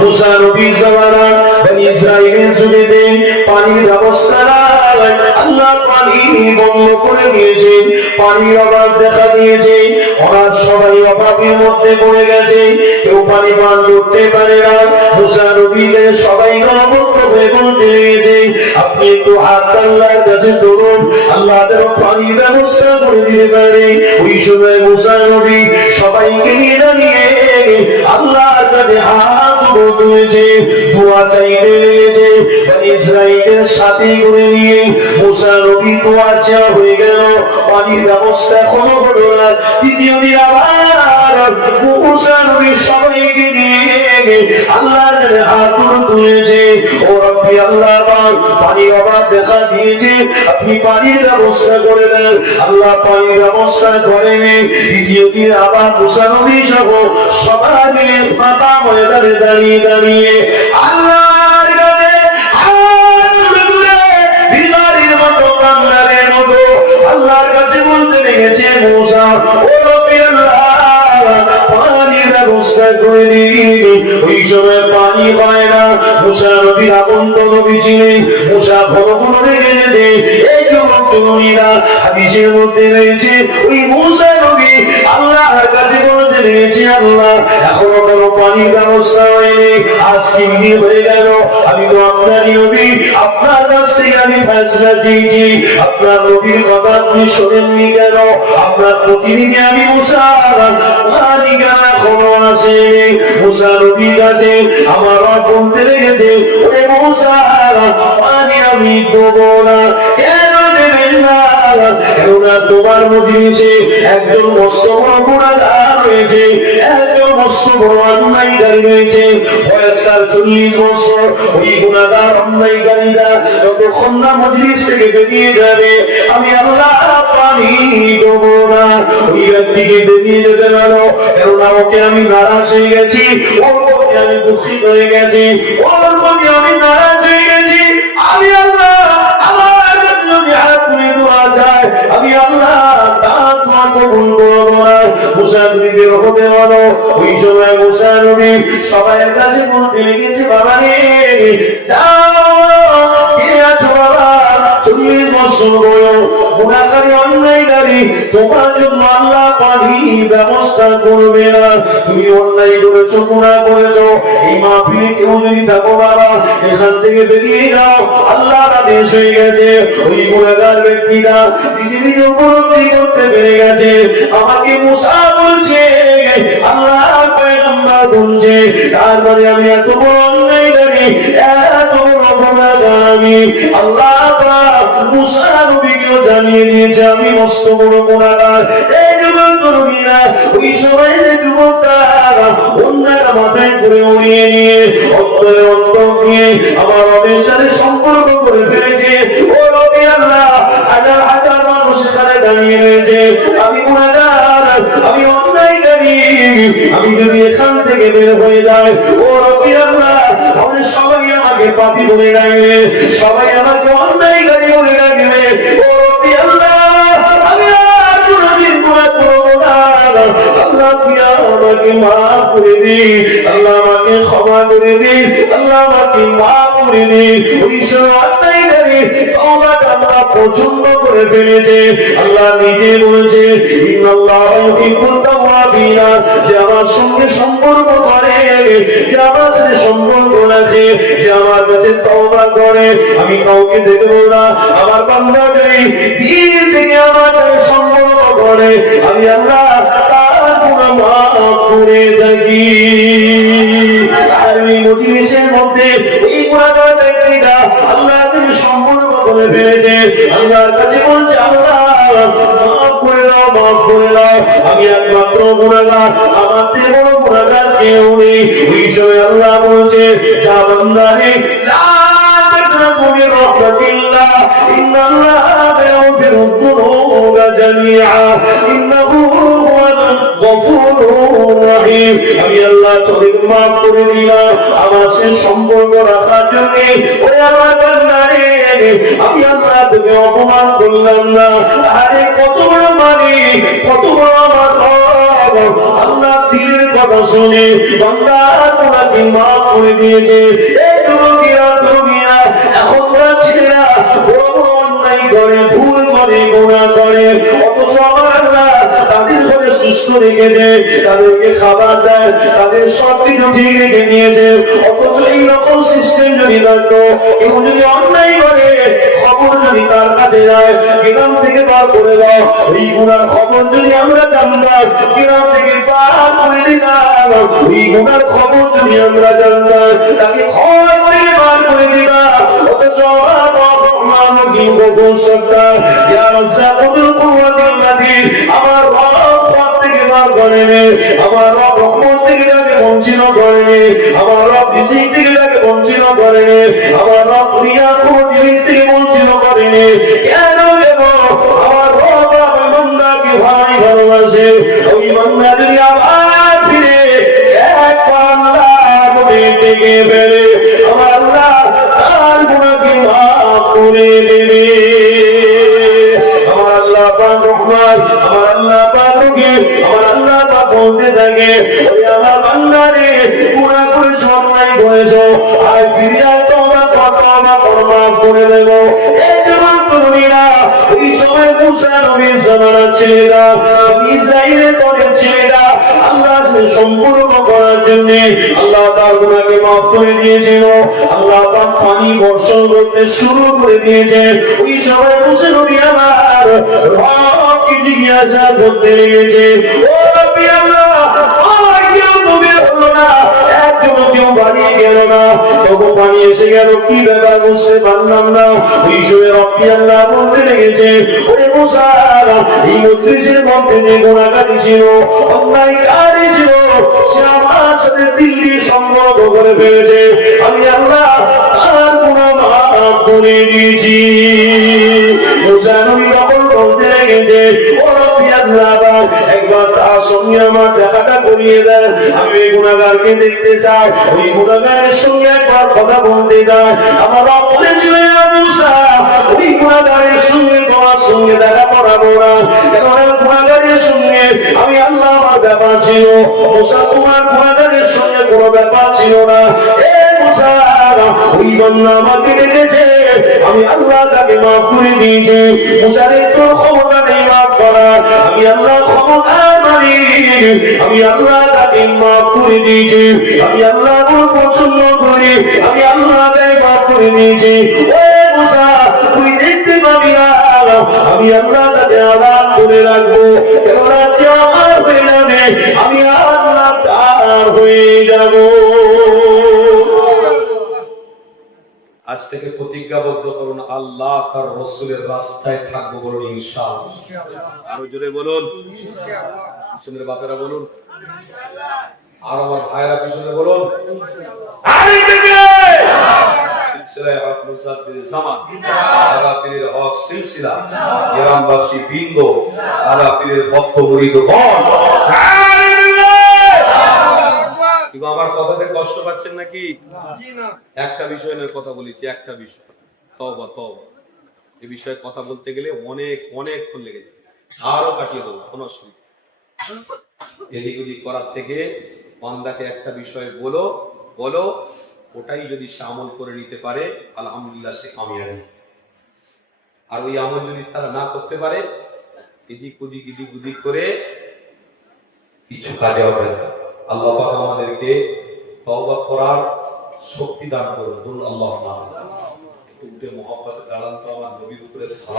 মুসা নবী জামানা বনি ইসরাঈলের যুগে পানির ব্যবস্থা নাই, আল্লাহ পানি বন্ধ করে দিয়েছেন, পানির অভাব দেখা দিয়েছে, ওরা সবাই অভাবের মধ্যে পড়ে গেছে, কেউ পানি পান করতে পারে না। মুসা নবীকে সবাই নবদ্ধ হয়ে বলতে লেগেছে, আপনি একটু হাত আল্লাহর কাছে ধরুন, আল্লাহ যেন পানির ব্যবস্থা করে দিতে পারে। ওই সময় মুসা নবী সবাইকে নিয়ে দাঁড়িয়ে আল্লাহর কাছে হাত তুলেছে, দোয়া চাইতে লেগেছে। বনি ইসরাঈলের সাথে করে নিয়ে মুসা নবী দোয়া চাওয়া হয়ে গেল, পানির ব্যবস্থা এখনো হলো না। দ্বিতীয় দিন আবার মুসা নবী সবাইকে নিয়ে আল্লাহর হাত তুলেছে, ও রব্বি আল্লাহ পানির অভাব দেখা দিয়েছে, আপনি পানির ব্যবস্থা করে দেন। আল্লাহ পানির ব্যবস্থা করেন। দ্বিতীয় দিন আবার মুসা নবী সহ সবাই মিলে ফাঁকা ময়দানে দাঁড়িয়ে দাঁড়িয়ে আল্লাহর কাছে বিমারির মতো কান্নারের মতো আল্লাহর কাছে বলতে লেগেছে, মুসা ও রব্বি আল্লাহ পানির ব্যবস্থা করে দিন। ওই সময় পানি হয় না। মুসা নবীর আগন্ত নবী ছিলেন, মুসা ঘন ঘন রেগে যেতে এই যুবক তরুণীরা হাদিসের মধ্যে রয়েছে, ওই মুসা নবী আল্লাহর কাছে বলতে লেগেছে, আল্লাহ এখনো কেন পানির ব্যবস্থা হয়নি? আজ 3 দিন হয়ে গেল, আমি তো আপনারই নবী, আপনার কাছ থেকে আমি ফয়সালা চেয়েছি, আপনার নবীর কথা আপনি শোনেননি কেন? আপনার প্রতিনিধি আমি মুসা, পানি কেন এখনো আসেনি? মুসা নবীর কাছে আমার বলতে লেগেছে, ওরে মুসা পানি আমি দেবো না। কেন দেবেন না? কেননা তোমার মজলিসে একজন মস্ত বড় গুনাহগার রয়েছে, একজন মস্ত বড় অন্যায়কারী রয়েছে, বয়স তার 40 বছর। ওই গুনাহগার অন্যায়কারীরা যতক্ষণ না মজলিস থেকে বেরিয়ে যাবে আমি আল্লাহ পানি দেবো না। ওই ব্যক্তিকে বেরিয়ে যেতে পারো, কেননা ওকে আমি নারাজ হয়ে গেছি, ওর প্রতি আমি দুঃখী হয়ে গেছি, ওর প্রতি আমি নারাজ হয়ে গেছি। আমি আল্লাহ আমার যদি হাত তুলে দোয়া যায়, আমি আল্লাহ তার দোয়া কবুল করব না। মুসা নবী বের হতে হলো। ওই সময় মুসা নবী সবাইয়ের কাছে বলতে লেগেছে, বাবা রে যাও, কে আছো বাবা? 40 বছর বয়স, গুনাহগারী অন্যায়কারী, তোমার জন্য আল্লাহ পানির ব্যবস্থা করবে না। তুমি অন্যায় করেছো, গুনাহ করেছো, এই মাহফিলে কেউ যদি থাকো বাবা এখান থেকে বেরিয়ে যাও, আল্লাহর আদেশ হয়ে গেছে। ওই গুনাহগার ব্যক্তিরা নিজে নিজে উপলব্ধি করতে পেরে গেছে, আমাকে মুসা বলছে, আল্লাহ পয়গম্বর বলছে, তারপরে আমি এত বড় অন্যায়কারী, এত বড় গুনাহগার, আমি আল্লাহ মুসা নবীকেও জানিয়ে দিয়েছে আমি মস্ত বড় গুনাহগার। এই যুবক তরুণীরা ওই সময় যুবকরা অন্যরা মাথায় করে উড়িয়ে নিয়ে অন্তরে অন্তর নিয়ে আমার রবের সাথে সম্পর্ক করে ফেলেছে। ও রবি আল্লাহ, হাজার হাজার মানুষ সেখানে দাঁড়িয়ে রয়েছে, আমি গুনাহগার, আমি অন্যায়কারী, আমি যদি এখান থেকে বের হয়ে যাই, ও রবি আল্লাহ আমাদের সবাই আমাকে পাপী বলে ডাকবে, সবাই আমাকে অন্যায়কারী বলে ডাকবে। ও রবি আল্লাহ আমি আর কোনদিন গুনাহ করব না, আল্লাহ তুমি আমাকে মাফ করে দিন, আল্লাহ আমাকে ক্ষমা করে দিন, আল্লাহ আমাকে মাফ করে দিন। ওই সময় অন্যায়কারী তওবাটা আল্লাহ পছন্দ করে ফেলেছে। আল্লাহ নিজে বলেছে, ইন্নাল্লাহা ইউহিব্বুত তাওয়াবিনা, যে আমার সঙ্গে সম্পর্ক করে, যে আমার সাথে সম্পর্ক রাখে, যে আমার কাছে তওবা করে, আমি কাউকে দেখবো না, আমার বান্দাকে দিন থেকে আমার সাথে সম্পর্ক করে, আমি আল্লাহ তার গুনাহ মাফ করে থাকি। আর এই মজলিসের মধ্যে এই গুনাহগার ব্যক্তিটা আল্লাহর সাথে সম্পর্ক করে ফেলেছে, আল্লাহর কাছে বলছে, আল্লাহ মাফ করে দাও, মাফ করে দাও, আমি একমাত্র গুনাহগার, আমার থেকে বড় গুনাহগার কেউ নেই। ওই সময় আল্লাহ বলছে, যা বান্দা রে লা তাকনাতু মির রাহমাতিল্লাহ, ইন্নাল্লাহা ইয়াগফিরুদ যুনুবা জামিআ, ইন্নাহু হুয়াল গফুরুর রহিম। আমি আল্লাহ তোকে মাফ করে দিলাম আমার সে সম্পর্ক রাখার জন্য। ওই আমার বান্দা রে, আমি আল্লাহ তোকে অপমান করলাম না। আরে কত বড় মালিক, কত বড় আমার রব, আল্লাহ দিনের কথা শুনে বান্দা গুনাহকে মাফ করে দিয়েছে। এই যুবকেরা এখনকার ছেলেরা বড় বড় অন্যায় করে, ভুল করে, গুনাহ করে, অথচ আমার আল্লাহ তাদের ঘরে সুস্থ রেখে দেয়, তাদেরকে খাবার দেয়, তাদের সব কিছু ঠিক রেখে দিয়েছে। অথচ এইরকম সিস্টেম যদি থাকতো, কেউ যদি অন্যায় করে খবর যদি তার কাছে যায়, গ্রাম থেকে বার করে দাও, এই গুনার খবর যদি আমরা জানতাম, গ্রাম থেকে বার করে দিতাম, এই গুনার খবর যদি আমরা জানতাম, তাকে খবর করে বার করে দিতাম। অথচ আমার রব থেকে বার করেনি, আমার রব রহমত থেকে তাকে বঞ্চিত করেনি, আমার রব রিজিক থেকে তাকে বঞ্চিত করেনি, আমার রব দুনিয়া কোন জিনিস থেকে বঞ্চিত করেনি। কেন দেব? আমার রব আমার বান্দাকে ভাই ভালোবাসে। ওই বান্দা যদি আবার ফিরে একবার আল্লাহ করে ডেকে ফেলে, আমার আল্লাহ তার গুনাহকে মাফ করে দেবে। আমার আল্লাহ পাক রহমান, আমার আল্লাহ পাক রহিম, আমার আল্লাহ পাক বলতে থাকে, ওই আমার বান্দারে গুনাহ করেছো, অন্যায় করেছো, আর ফিরে আয়, তওবা কর, মাফ করে দেব। এই যুবক তরুণীরা, ওই সময় মুসা নবীর জামানার ছেলেরা, ইসরাইলের দলের ছেলেরা আল্লাহর সাথে সম্পর্ক করার জন্য আল্লাহ তার গুনাহকে মাফ করে দিয়েছিল। আল্লাহ পাক পানি বর্ষণ করতে শুরু করে দিয়েছে। ওই সময় মুসা নবী আমার রবকে জিজ্ঞাসা করতে লেগেছে, ও রব্বি আল্লাহ, কেউ তুমি হলো না, একজন কেউ বাড়িয়ে গেল না, তবু পানি এসে গেল, কি ব্যাপার বুঝতে পারলাম না। ওই সময় রব্বি আল্লাহ বলতে লেগেছে, ওরে মুসা, এই মজলিসের মধ্যে যে গুনাহগারী ছিল, অন্যায়কারী ছিল, সে আমার সাথে দিল্লির সম্পর্ক করে ফেলেছে, আমি আল্লাহ তার গুনাহ মাফ করে দিয়েছি। মুসা নবী তখন বলতে লেগেছে, ও রব্বি আল্লাহ, একবার তার সঙ্গে আমার দেখাটা করিয়ে দেন, আমি ওই গুনাহগারকে দেখতে চাই, ওই গুনাহগারের সঙ্গে একবার কথা বলতে চাই। আমার রব বলেছিল, মুসা, ওই গুনাহগারের সঙ্গে তোমার সঙ্গে দেখা করাবো না, কারণ গুনাহগারের সঙ্গে আমি আল্লাহ আমার ব্যাপার ছিল, মুসা তোমার গুনাহগারের সঙ্গে কোনো ব্যাপার ছিল না। এ মুসা, ওই বান্দা আমাকে ডেকেছে, আমি আল্লাহ তাকে মাফ করে দিয়েছি। মুসারে তোর ক্ষমতা নেই মাফ করার, আমি আল্লাহ ক্ষমতা মানি, আমি আল্লাহ তাকে মাফ করে দিয়েছি, আমি আল্লাহ পছন্দ করি, আমি আল্লাহ তাকে মাফ করে দিয়েছি। ও মুসা, তুই দেখতে পাবি না, আমি আল্লাহ তাকে আলাদা করে রাখবো, কেননা যে আমার হয়ে যাবে, আমি আল্লাহ তার হয়ে যাব। আজ থেকে প্রতিজ্ঞাবদ্ধ করুন, আল্লাহ তার রাসূলের রাস্তায় থাকবো, বলুন ইনশাআল্লাহ। আরো জোরে বলুন, পিছনের বাপেরা বলুন, আর আমার ভাইরা পিছনে বলুন, সিলসিলায়ে হক মুসাদ্দিদ জামান, আলা পীরের হক সিলসিলা, গ্রামবাসী বৃন্দ, আলা পীরের ভক্ত মুরিদগণ, আমার কথাতে কষ্ট পাচ্ছেন নাকি? একটা বিষয় নিয়ে কথা বলেছি, একটা বিষয়, তওবা তওবা। এই বিষয়ে কথা বলতে গেলে অনেকক্ষণ লেগে যাবে, আরো কাটিয়ে দেবো, কোনো অসুবিধা। এদিক ওদিক করার থেকে বান্দাকে একটা বিষয় বলো, ওটাই যদি সে আমল করে নিতে পারে, আলহামদুলিল্লাহ সে কামিয়াবি। আর ওই আমল যদি তারা না করতে পারে, এদিক ওদিক করে কিছু কাজে হবে না। আল্লাহ পাক আমাদেরকে তওবা করার শক্তি দান করুন, বলুন আল্লাহুম্মা। একটু উঠে মহব্বতে দাঁড়ান তো, আমার নবীর উপরে সালাম।